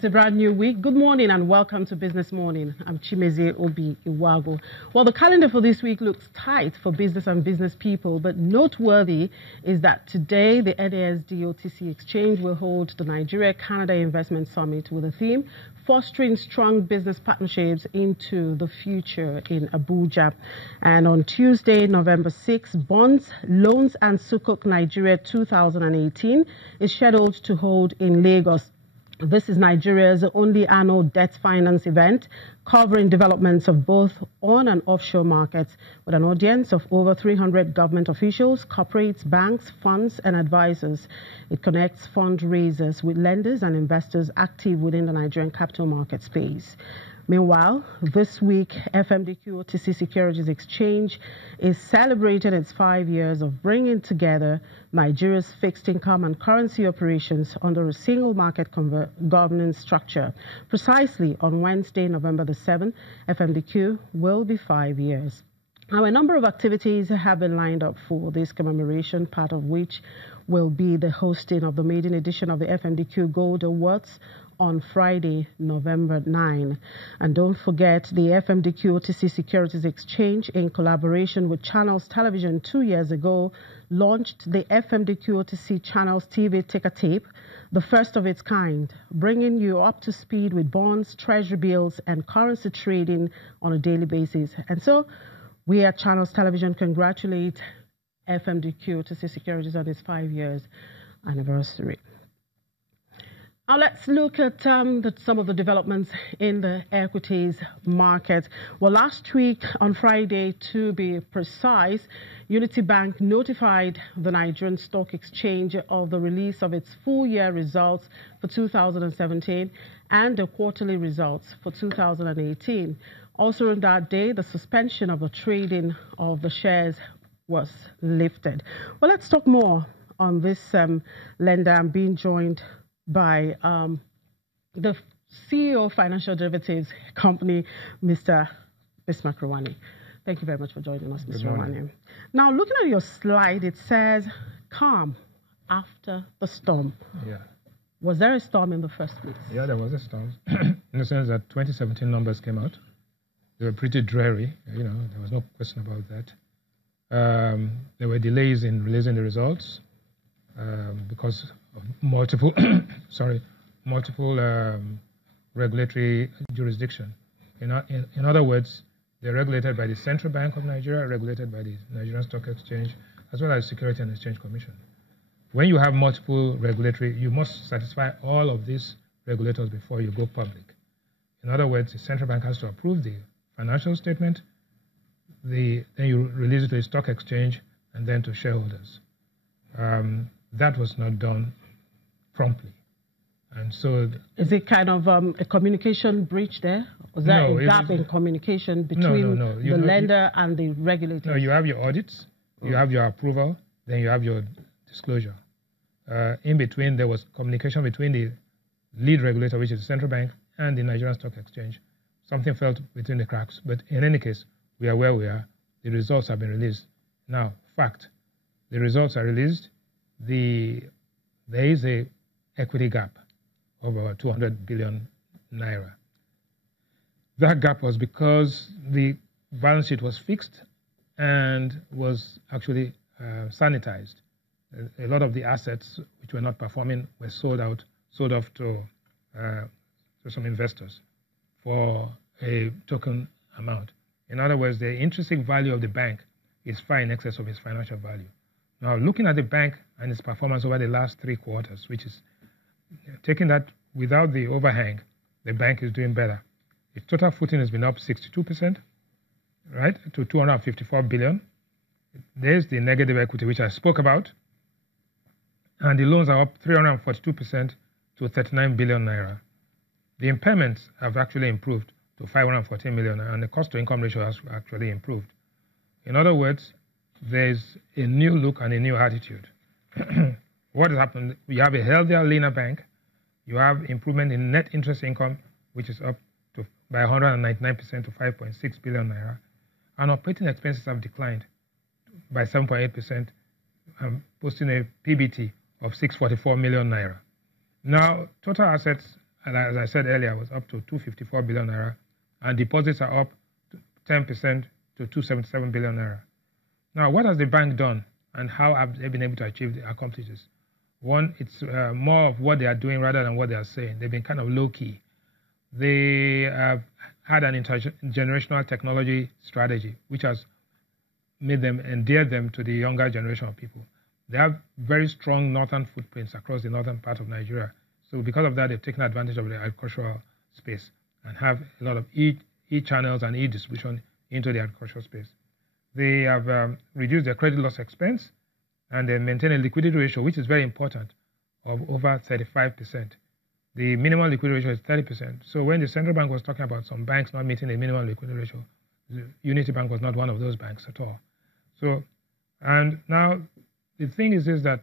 It's a brand new week. Good morning and welcome to Business Morning. I'm Chimeze Obi Iwago. Well, the calendar for this week looks tight for business and business people, but noteworthy is that today the NASD OTC Exchange will hold the Nigeria-Canada Investment Summit with a theme, Fostering Strong Business Partnerships into the Future in Abuja. And on Tuesday, November 6, Bonds, Loans and Sukuk Nigeria 2018 is scheduled to hold in Lagos. This is Nigeria's only annual debt finance event covering developments of both on and offshore markets with an audience of over 300 government officials, corporates, banks, funds and advisors. It connects fundraisers with lenders and investors active within the Nigerian capital market space. Meanwhile, this week, FMDQ OTC Securities Exchange is celebrating its 5 years of bringing together Nigeria's fixed income and currency operations under a single market governance structure. Precisely on Wednesday, November the 7th, FMDQ will be 5 years. Now, a number of activities have been lined up for this commemoration, part of which will be the hosting of the maiden edition of the FMDQ Gold Awards on Friday, November 9. And don't forget, the FMDQ OTC Securities Exchange, in collaboration with Channels Television 2 years ago, launched the FMDQ OTC Channels TV Ticker Tape, the first of its kind, bringing you up to speed with bonds, treasury bills, and currency trading on a daily basis. And so, we at Channels Television congratulate FMDQ OTC Securities on its 5 years anniversary. Now let's look at some of the developments in the equities market. Well, last week on Friday, to be precise, Unity Bank notified the Nigerian Stock Exchange of the release of its full-year results for 2017 and the quarterly results for 2018. Also on that day, the suspension of the trading of the shares was lifted. Well, let's talk more on this lender. I'm being joined by the CEO of Financial Derivatives Company, Mr. Bismarck Rwani. Thank you very much for joining us, Mr. Rwani. Now, looking at your slide, it says calm after the storm. Yeah. Was there a storm in the first place? Yeah, there was a storm in the sense that 2017 numbers came out. They were pretty dreary. You know, there was no question about that. There were delays in releasing the results because of multiple regulatory jurisdiction. In other words, they're regulated by the Central Bank of Nigeria, regulated by the Nigerian Stock Exchange, as well as Security and Exchange Commission. When you have multiple regulatory, you must satisfy all of these regulators before you go public. In other words, the Central Bank has to approve the financial statement, then you release it to the stock exchange, and then to shareholders. That was not done promptly. And so... Is it kind of a communication breach there? Was there a gap in communication between the lender and the regulator? No, you have your audits, you have your approval, then you have your disclosure. In between, there was communication between the lead regulator, which is the Central Bank, and the Nigerian Stock Exchange. Something fell between the cracks. But in any case, we are where we are. The results have been released. Now, fact, the results are released. There is a equity gap of about 200 billion naira. That gap was because the balance sheet was fixed and was actually sanitized. A lot of the assets which were not performing were sold off to some investors for a token amount. In other words, the intrinsic value of the bank is far in excess of its financial value. Now, looking at the bank and its performance over the last 3 quarters, which is taking that without the overhang, the bank is doing better. Its total footing has been up 62%, right, to 254 billion. There's the negative equity, which I spoke about. And the loans are up 342% to 39 billion naira. The impairments have actually improved to 514 million, and the cost-to-income ratio has actually improved. In other words, there's a new look and a new attitude. What has happened? You have a healthier, leaner bank. You have improvement in net interest income, which is up by 199% to 5.6 billion naira. And operating expenses have declined by 7.8%, posting a PBT of 644 million naira. Now, total assets and as I said earlier, was up to 254 billion naira, and deposits are up 10% to 277 billion naira. Now, what has the bank done, and how have they been able to accomplish this? One, it's more of what they are doing rather than what they are saying. They've been kind of low-key. They have had an intergenerational technology strategy, which has made them, endeared them to the younger generation of people. They have very strong northern footprints across the northern part of Nigeria. So because of that, they've taken advantage of the agricultural space and have a lot of e-channels and e-distribution into the agricultural space. They have reduced their credit loss expense, and they maintain a liquidity ratio, which is very important, of over 35%. The minimum liquidity ratio is 30%. So when the central bank was talking about some banks not meeting the minimum liquidity ratio, Unity Bank was not one of those banks at all. So, and now the thing is that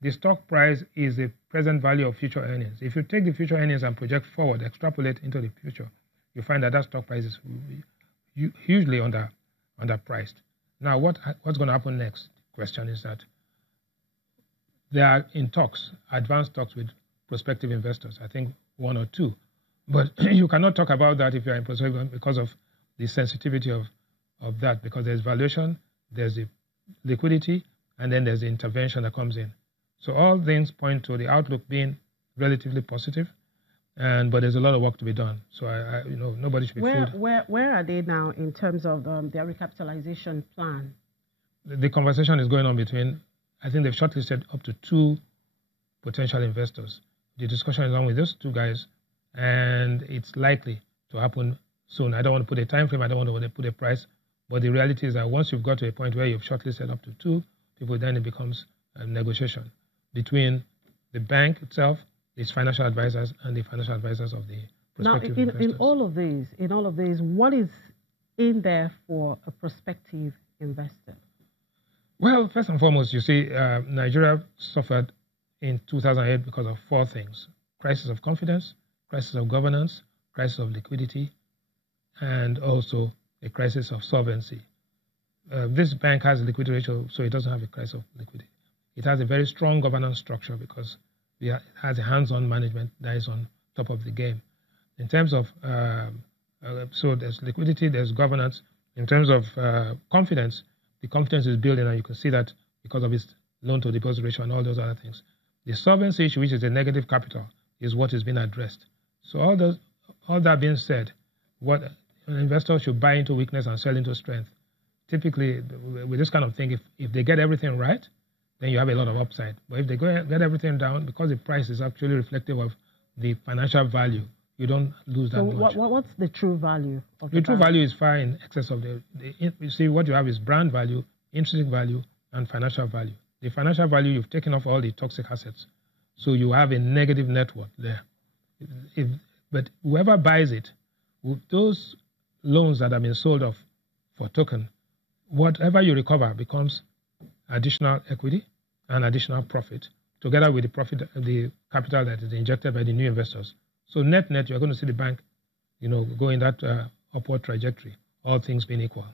the stock price is the present value of future earnings. If you take the future earnings and project forward, extrapolate into the future, you find that stock price is hugely underpriced. Now, what's going to happen next? Question is that they are in talks, advanced talks with prospective investors, I think one or two. But you cannot talk about that if you're in prospective because of the sensitivity of that, because there's valuation, there's the liquidity, and then there's the intervention that comes in. So all things point to the outlook being relatively positive, but there's a lot of work to be done. So nobody should be fooled. Where are they now in terms of their recapitalization plan? The conversation is going on between, I think they've shortlisted up to 2 potential investors. The discussion is on with those 2 guys, and it's likely to happen soon. I don't want to put a time frame, I don't want to put a price, but the reality is that once you've got to a point where you've shortlisted up to 2 people, then it becomes a negotiation between the bank itself, its financial advisors, and the financial advisors of the prospective investors. In all of these, what is in there for a prospective investor? Well, first and foremost, you see, Nigeria suffered in 2008 because of 4 things: crisis of confidence, crisis of governance, crisis of liquidity, and also a crisis of solvency. This bank has a liquidity ratio, so it doesn't have a crisis of liquidity. It has a very strong governance structure because it has a hands-on management that is on top of the game. In terms of, so there's liquidity, there's governance. In terms of confidence, the confidence is building, and you can see that because of its loan-to-deposit ratio and all those other things. The solvency issue, which is a negative capital, is what is being addressed. So all that being said, what an investor should buy into weakness and sell into strength. Typically, with this kind of thing, if they get everything right, then you have a lot of upside. But if they get everything down, because the price is actually reflective of the financial value, you don't lose that much. So what's the true value of the true value is far in excess of you see, what you have is brand value, intrinsic value, and financial value. The financial value, you've taken off all the toxic assets. So you have a negative net worth there. But whoever buys it, those loans that have been sold off for token, whatever you recover becomes additional equity and additional profit, together with the capital that is injected by the new investors. So net, you're going to see the bank, go in that upward trajectory, all things being equal.